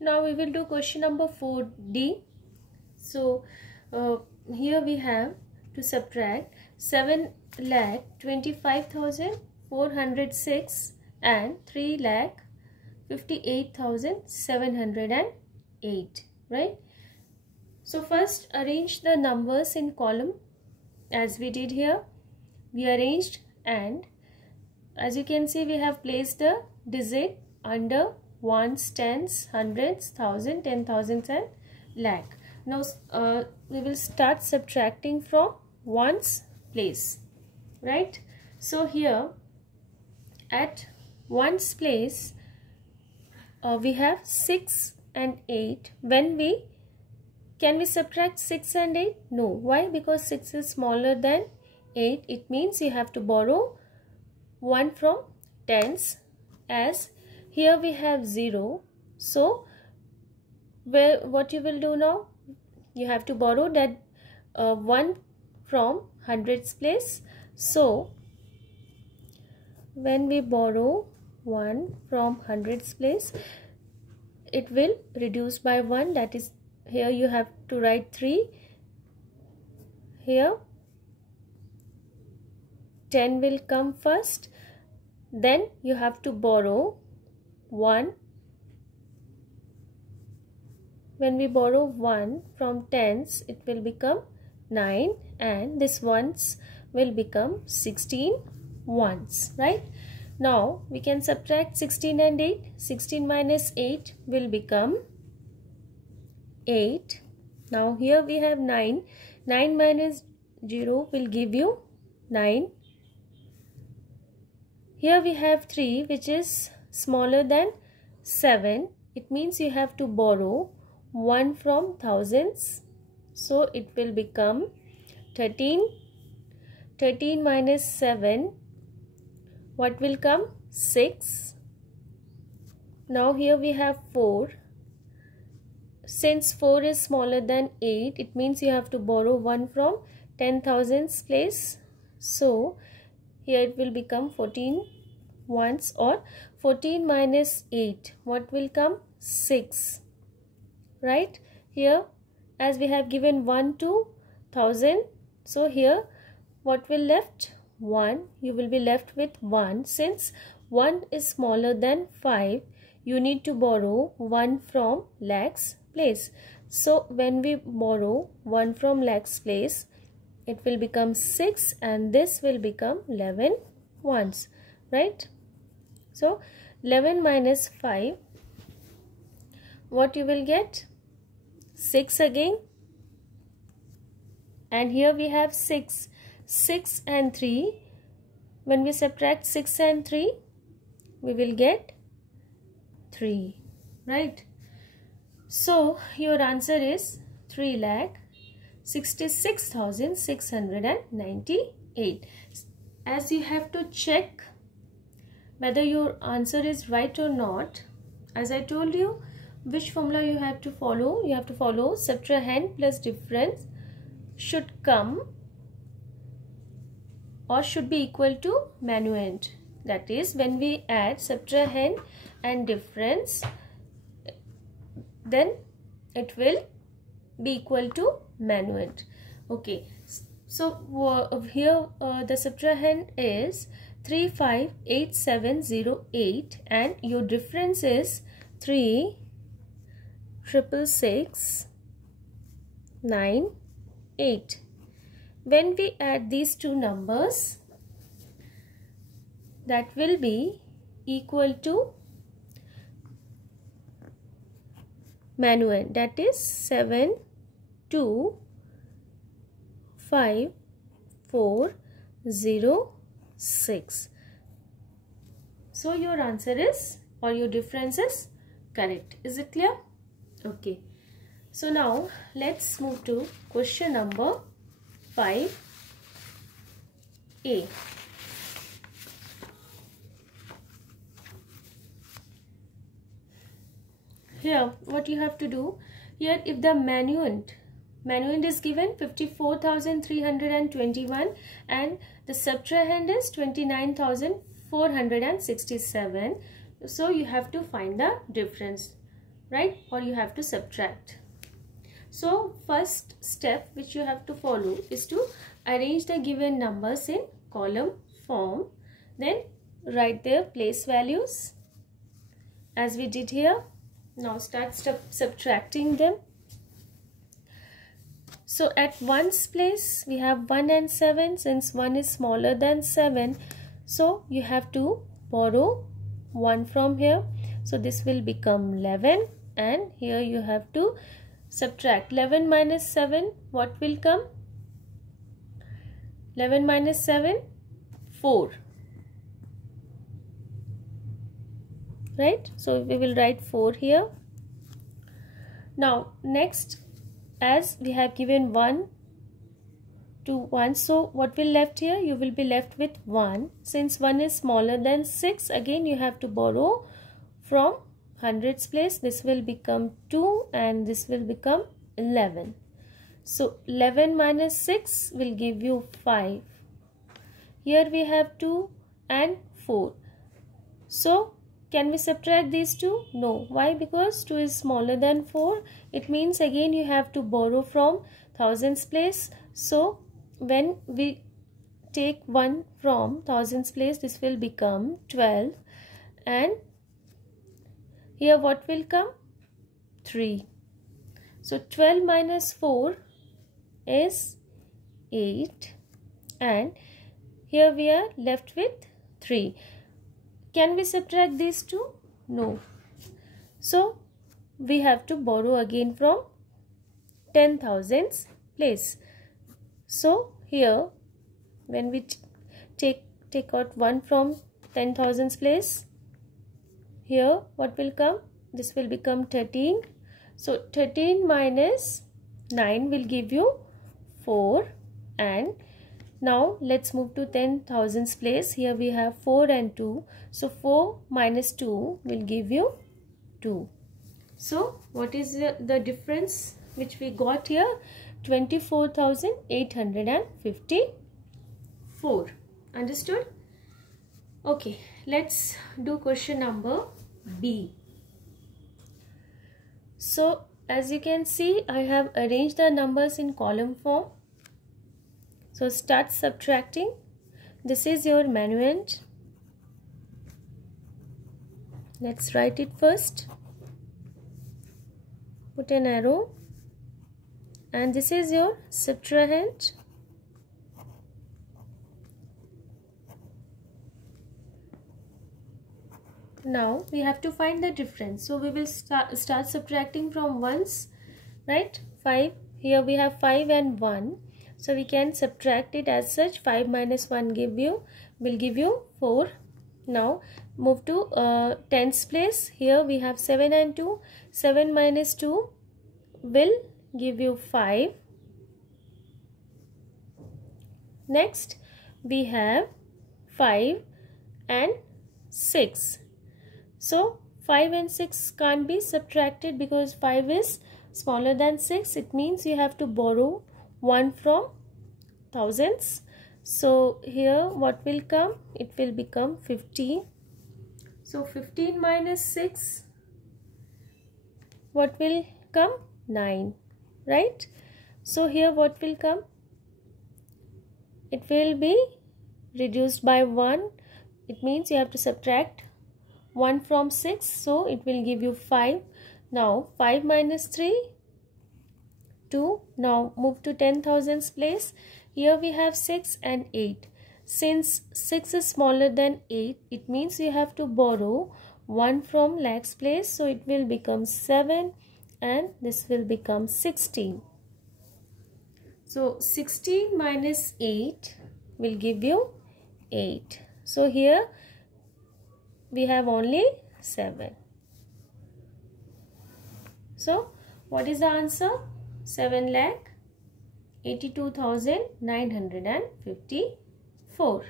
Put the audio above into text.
Now we will do question number 4D. So here we have to subtract 7,25,406 and 3,58,708, right? So first arrange the numbers in column as we did here. We arranged, and as you can see we have placed the digit under ones, tens, hundreds, thousand, 10,000 and lakh. Now we will start subtracting from ones place, right? So here at ones place we have 6 and 8. Can we subtract 6 and 8? No. Why? Because 6 is smaller than 8. It means you have to borrow 1 from tens, as here we have 0. So what you will do now? You have to borrow that 1 from hundreds place. So when we borrow 1 from hundreds place, it will reduce by 1. That is, here you have to write 3. Here 10 will come first. Then you have to borrow 1. When we borrow 1 from tens, it will become 9, and this ones will become 16 ones, right? Now we can subtract 16 and 8. 16 minus 8 will become 8. Now here we have 9. 9 minus 0 will give you 9. Here we have 3, which is smaller than 7. It means you have to borrow 1 from thousands. So it will become 13. 13 minus 7. What will come? 6. Now here we have 4. Since 4 is smaller than 8, it means you have to borrow 1 from 10,000's place. So here it will become 14 ones, or 14 minus 8. What will come? 6. Right? Here, as we have given 1 to 1000, so here what will left? 1. You will be left with 1. Since 1 is smaller than 5, you need to borrow 1 from lakhs place. So when we borrow 1 from lakhs place, it will become 6, and this will become 11 ones, right? So 11 minus 5, what you will get? 6 again, and here we have 6. 6 and 3, when we subtract 6 and 3, we will get 3, right? So your answer is 3,66,698. As you have to check whether your answer is right or not, as I told you, which formula you have to follow? You have to follow subtrahend plus difference should come or should be equal to manuend. That is, when we add subtrahend and difference, then it will be equal to manuend. Okay, so here the subtrahend is 358708, and your difference is 3,666,998. When we add these two numbers, that will be equal to manuend, that is 725,406. So your answer is, or your difference is correct. Is it clear? Okay. So now let's move to question number 5A. Here what you have to do, here if the manuend is given 54,321 and the subtrahend is 29,467, so you have to find the difference. right? Or you have to subtract. So first step which you have to follow is to arrange the given numbers in column form, then write their place values as we did here. Now start subtracting them. So at 1's place we have 1 and 7. Since 1 is smaller than 7, so you have to borrow 1 from here. So this will become 11, and here you have to subtract 11 minus 7. What will come? 11 minus 7, 4. Right? So we will write 4 here. Now next, as we have given 1 to 1, so what will left here? You will be left with 1. Since 1 is smaller than 6, again you have to borrow from 100's place. This will become 2 and this will become 11. So 11 minus 6 will give you 5. Here we have 2 and 4. So can we subtract these two? No. Why? Because 2 is smaller than 4. It means again you have to borrow from 1000's place. So when we take 1 from 1000's place, this will become 12. And here what will come? 3. So 12 minus 4 is 8. And here we are left with 3. Can we subtract these two? No. So we have to borrow again from 10,000's place. So here when we take out 1 from 10,000's place, here what will come? This will become 13. So 13 minus 9 will give you 4. And now let's move to 10,000's place. Here we have 4 and 2. So 4 minus 2 will give you 2. So what is the difference which we got here? 24,854. Understood? Okay, let's do question number B. So as you can see, I have arranged the numbers in column form. So start subtracting. This is your minuend. Let's write it first. Put an arrow. And this is your subtrahend. Now we have to find the difference. So we will start subtracting from ones, right? 5. Here we have 5 and 1. So we can subtract it as such. 5 minus 1 will give you 4. Now move to 10's place. Here we have 7 and 2. 7 minus 2 will give you 5. Next we have 5 and 6. So 5 and 6 can't be subtracted because 5 is smaller than 6. It means you have to borrow 1 from thousands. So here what will come? It will become 15. So 15 minus 6, what will come? 9, right? So here what will come? It will be reduced by 1. It means you have to subtract 1 from 6. So it will give you 5. Now 5 minus 3, 2. Now move to 10,000's place. Here we have 6 and 8. Since 6 is smaller than 8, it means you have to borrow 1 from lakhs place. So it will become 7 and this will become 16. So 16 minus 8 will give you 8. So here we have only 7. So what is the answer? 7,82,954.